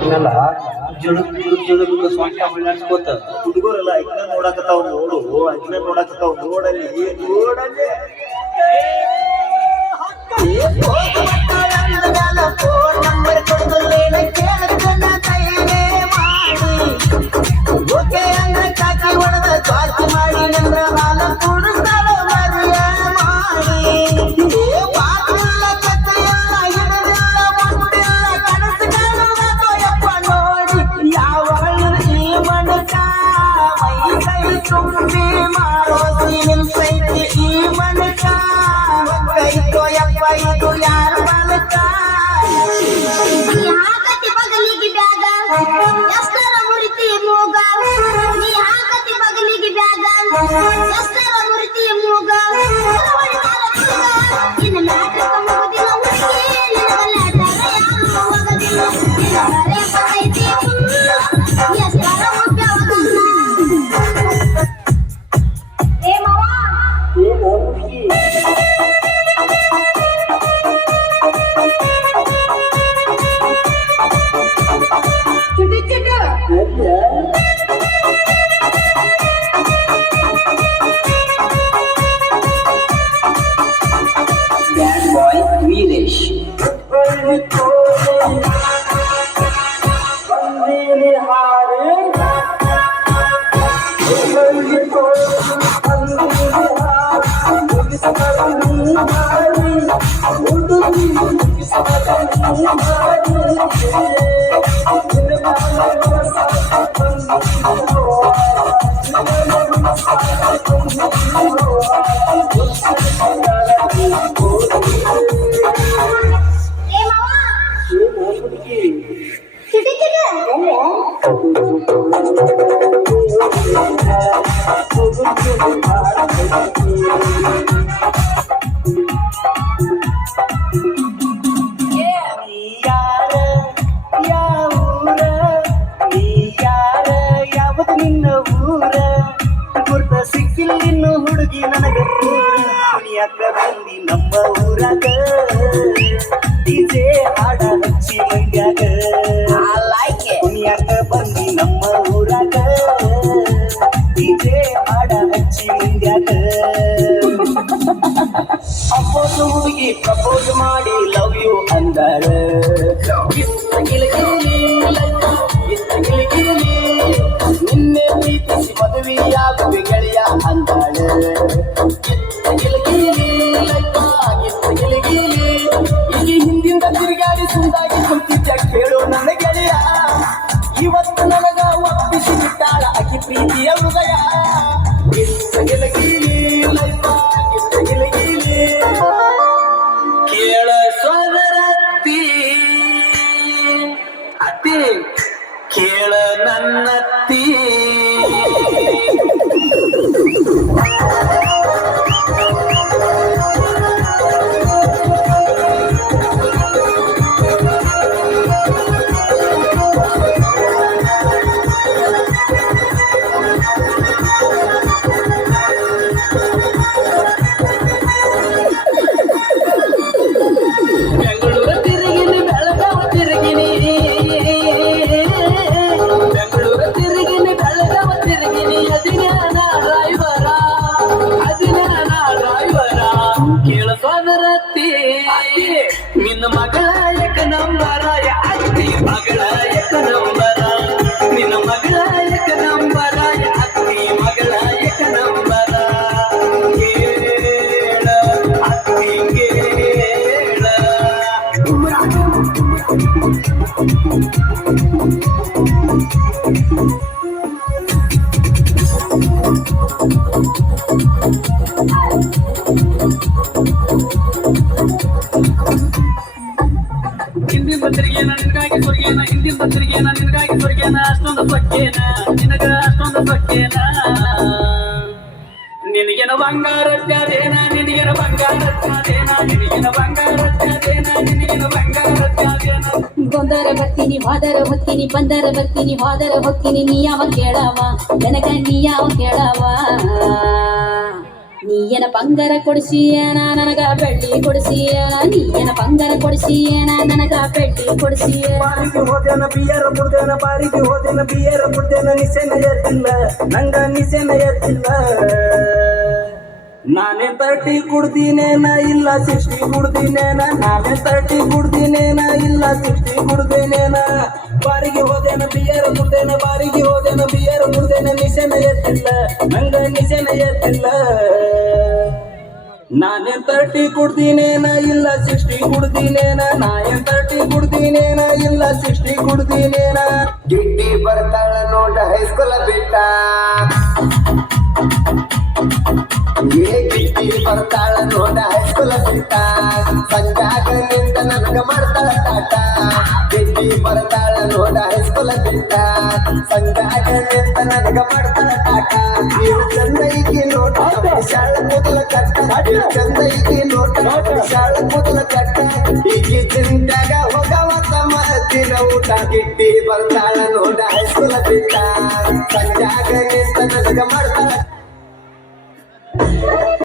ಹೋಗ್ನಲ್ಲ ಜುಡುಕ್ ಜುಡುಕ್ ಜುಡುಕ್ ಸೊಂಟ ಹೊಳ್ಳಾಡ್ಸ್ಕೋತ ಹುಡುಗರೆಲ್ಲ ಐಕ್ನ ನೋಡಕತ್ತಾವ್ ನೋಡು ಐಕ್ನ ನೋಡಕತ್ತಾವ್ ನೋಡಲ್ಲಿ ನೋಡಲ್ಲಿ ನಂಬರ್ ಕೊಡಲೇನ ಕೇಳದನ್ನ ಕೈಗೆ ಮಾಡಿ ಓಕೆ ಅಂದ್ರೆ ಕಾಕಿ ಹೊಡೆದ ಚಾಚಿ ಮಾಡಿ ನಂದ್ರ ಹಾಲ ಕುಡಿಸ್ತಾಳ ಮರಿಯ ಮಾಡಿ ಮಾತಿಲ್ಲ ಕಥೆಯಲ್ಲ ಹಿಡಿದಿಲ್ಲ ಮುಟ್ಟಿಲ್ಲ ಕನಸು ಕಾಣುವುದೋ ಯಪ್ಪ ನೋಡಿ ಯಾವ ಈ ಮನುಷ್ಯ ಮೈ ಕೈ ತುಂಬಿ ಮಾಡೋ ನಿಂತೈತಿ ಈ ಮನುಷ್ಯ ಕೈತೋ ಯಪ್ಪ ಇದು ಯಾರ ಮನುಷ್ಯ ಹಾಕತಿ ಬಗಲಿಗೆ ಬ್ಯಾಗ ಎಷ್ಟರ ಮುರಿತಿ ಮೂಗ ನೀ ಹಾಕತಿ ಬಗಲಿಗೆ ಬ್ಯಾಗ ಎಷ್ಟರ ಮುರಿತಿ ಮೂಗ ಇನ್ನ ನಾಟಕ ಮುಗಿದಿನ ಹುಡುಗಿ ನಿನಗಲ್ಲಾಟ ಯಾರು ಹೋಗದಿಲ್ಲ ನಿನಗರೆ ಬರೈತಿ ಎಷ್ಟರ ಮುಗ್ಗವನ್ನ ಏ ಮಾವ ಏನು ಹುಡುಗಿ ಚುಟಿ ಚುಟ ಬ್ಯಾಡ್ ಬಾಯ್ ವೀರೇಶ್ ಏ ಮಾವ ಚುಟಿ ಯಾವತ್ತು ನಿನ್ನ ಊರ ಗುರ್ತ ಸಿಕ್ಕಿಲ್ಲ ಇನ್ನು ಹುಡುಗಿ ನನಗ ಯಾಕ ಬಂದಿ ನಮ್ಮ ಊರಾಗ ಡಿಜೆ ಹಾಡ ಹಚ್ಚಿ ಮಂಡ್ಯಾಗ ಯಾಕ ಬಂದಿ ನಮ್ಮ ಊರಾಗ ಡಿಜೆ ಹಾಡ ಹಚ್ಚಿ ಮಂಡ್ಯಾಗ ಅಪ್ಪೋಸ್ ಹುಡುಗಿ ಪ್ರಪೋಸ್ ಮಾಡಿ ಲವ್ ಯು ಅಂದಾಳ ನಿನ್ನೆ ಪ್ರೀತಿಸಿ ಮದುವೆಯಾಗುವೆ ಗೆಳೆಯ ಅಂದಾಳ ಈಗ ಹಿಂದಿಂದ ತಿರುಗಾಡಿ ಸುಂದಾಗಿ ಕುಂತಿದ್ದ ಕೇಳು ನನ್ನ ಗೆಳೆಯ ಇವತ್ತು ನನಗ ಒಪ್ಪಿಸಿ ಬಿಟ್ಟಾಳ ಆಕಿ ಪ್ರೀತಿಯ ಹೃದಯ ಕೇಳ ಸೋದರತ್ತಿ ಅತ್ತಿ ಕೇಳ ನನ್ನತ್ತಿ ಬೆಂಗಳೂರು ತಿರುಗಿನಿ ಬೆಳಗಾವ ತಿರುಗಿನಿ ಬೆಂಗಳೂರು ತಿರುಗಿನಿ ಬೆಳಗಾವ ತಿರುಗಿನಿ ಅದಿನ್ಯಾನ ಡ್ರೈವರ ಕೇಳ ಸೋದರತ್ತಿ ನಿನ್ನ ಮಗಳ ಏಕ ನಂಬರ ಅತ್ತಿ ಮಗಳ ಏಕ ನಂಬರ ನಿನ್ನ ಮಗಳ ಏಕ ನಂಬರ ಅತ್ತಿ ಮಗಳ ಏಕ ನಂಬರ ಕೇಳ ಅತ್ತಿ ಕೇಳ ಹಿಂದಿನ ಬಂದರಿಗೇನ ನಿನಗಾಗಿ ಸ್ವರ್ಗೇನ ಹಿಂದಿನ ಬಂದರಿಗೇನ ನಿನಗಾಗಿ ಸ್ವರ್ಗೇನ ಅಷ್ಟೊಂದು ಸೊಕ್ಕೇನ ನಿನಗ ಅಷ್ಟೊಂದು ಸೊಕ್ಕೇನ ನಿನಗೇನ ಬಂಗಾರ ತ್ಯಾದೇನ ನಿನಗೇನ ಬಂಗಾರ ತ್ಯಾದೇನ ನಿನಗೇನ ಬಂಗಾರ ತ್ಯಾದೇನ ನಿನಗೇನ ಬಂಗಾರ ತ್ಯಾದೇನ ಬಂದರ ಬರ್ತೀನಿ ಹೋದರ ಹೊಕ್ಕಿನಿ ಬಂದರ ಬರ್ತೀನಿ ಹೋದರ ಹೊಕ್ಕಿನಿ ನೀ ಯಾವ ಕೇಳವ ನನಗ ನೀ ಯಾವ ಕೇಳವ ನೀಯನ ಬಂಗಾರ ಕೊಡಿಸಿಯೇನ ನನಗ ಬೆಳ್ಳಿ ಕೊಡಿಸಿಯೇನ ನೀಯನ ಬಂಗಾರ ಕೊಡಿಸಿಯೇನ ನನಗ ಬೆಳ್ಳಿ ಕೊಡಿಸಿಯೇನ ಬಾರಿಗೆ ಹೋದೇನ ಬಿಯರ್ ಕುಡ್ದೇನ ಬಾರಿಗೆ ಹೋದೇನ ಬಿಯರ್ ಕುಡ್ದೇನ ನಿಸೆನ ಎತ್ತಿಲ್ಲ ನಂಗ ನಿಸೆನ ಎತ್ತಿಲ್ಲ ನಾನೇ 30 ಕುಡ್ದಿನೇನ ಇಲ್ಲ 60 ಕುಡ್ದಿನೇನ ನಾನೇ 30 ಕುಡ್ದಿನೇನ ಇಲ್ಲ 60 ಕುಡ್ದಿನೇನ ಬಾರಿಗೆ ಹೋದೇನ ಬಿಯರ್ ಕುಡ್ದೇನ ಬಾರಿಗೆ ಹೋದೇನ ಬಿಯರ್ ಕುಡ್ದೇನ ನಿಸೆನ ಎತ್ತಿಲ್ಲ ನಂಗ ನಿಸೆನ ಎತ್ತಿಲ್ಲ ನಾನೇ 30 ಕುಡ್ದಿನೇನ ಇಲ್ಲ 60 ಕುಡ್ದಿನೇನ ನಾನೇ 30 ಕುಡ್ದಿನೇನ ಇಲ್ಲ 60 ಕುಡ್ದಿನೇನ ಗಿಡ್ಡಿ ಬರ್ತಾಳ ನೋಡ ಹೈಸ್ಕೂಲ ಬಿಟ್ಟ ಗಿಡ್ಡಿ ಬರ್ತಾಳ ನೋಡ ಹೈಸ್ಕೂಲ ಬಿಟ್ಟ ಸಂಜಾಗ ನಿಂತ ನನಗ ಮಾಡ್ತಾಳ ಟಾಟ ಗಿಡ್ಡಿ ಬರ್ತಾಳ ನೋಡ ಹೈಸ್ಕೂಲ ಬಿಟ್ಟ ಸಂಜಾಗ ನಿಂತ ನನಗ ಮಾಡ್ತಾಳ ಟಾಟ ಇವು ಚಂದೈಗಿ ನೋಟ ಶಾಳ ಕೂದಲ ಕಟ್ಟ ಚಂದೈಗಿ ನೋಟ ಶಾಳ ಕೂದಲ ಕಟ್ಟ ಈಗಿ ಚಿಂತಾಗ ಹೋಗವ ತಮ್ಮ ದಿನ ಊಟ ಗಿಡ್ಡಿ ಬರ್ತಾಳ ನೋಡ ಹೈಸ್ಕೂಲ ಬಿಟ್ಟ ಸಂಜಾಗ ನಿಂತ ನನಗ ಮಾಡ್ತಾಳ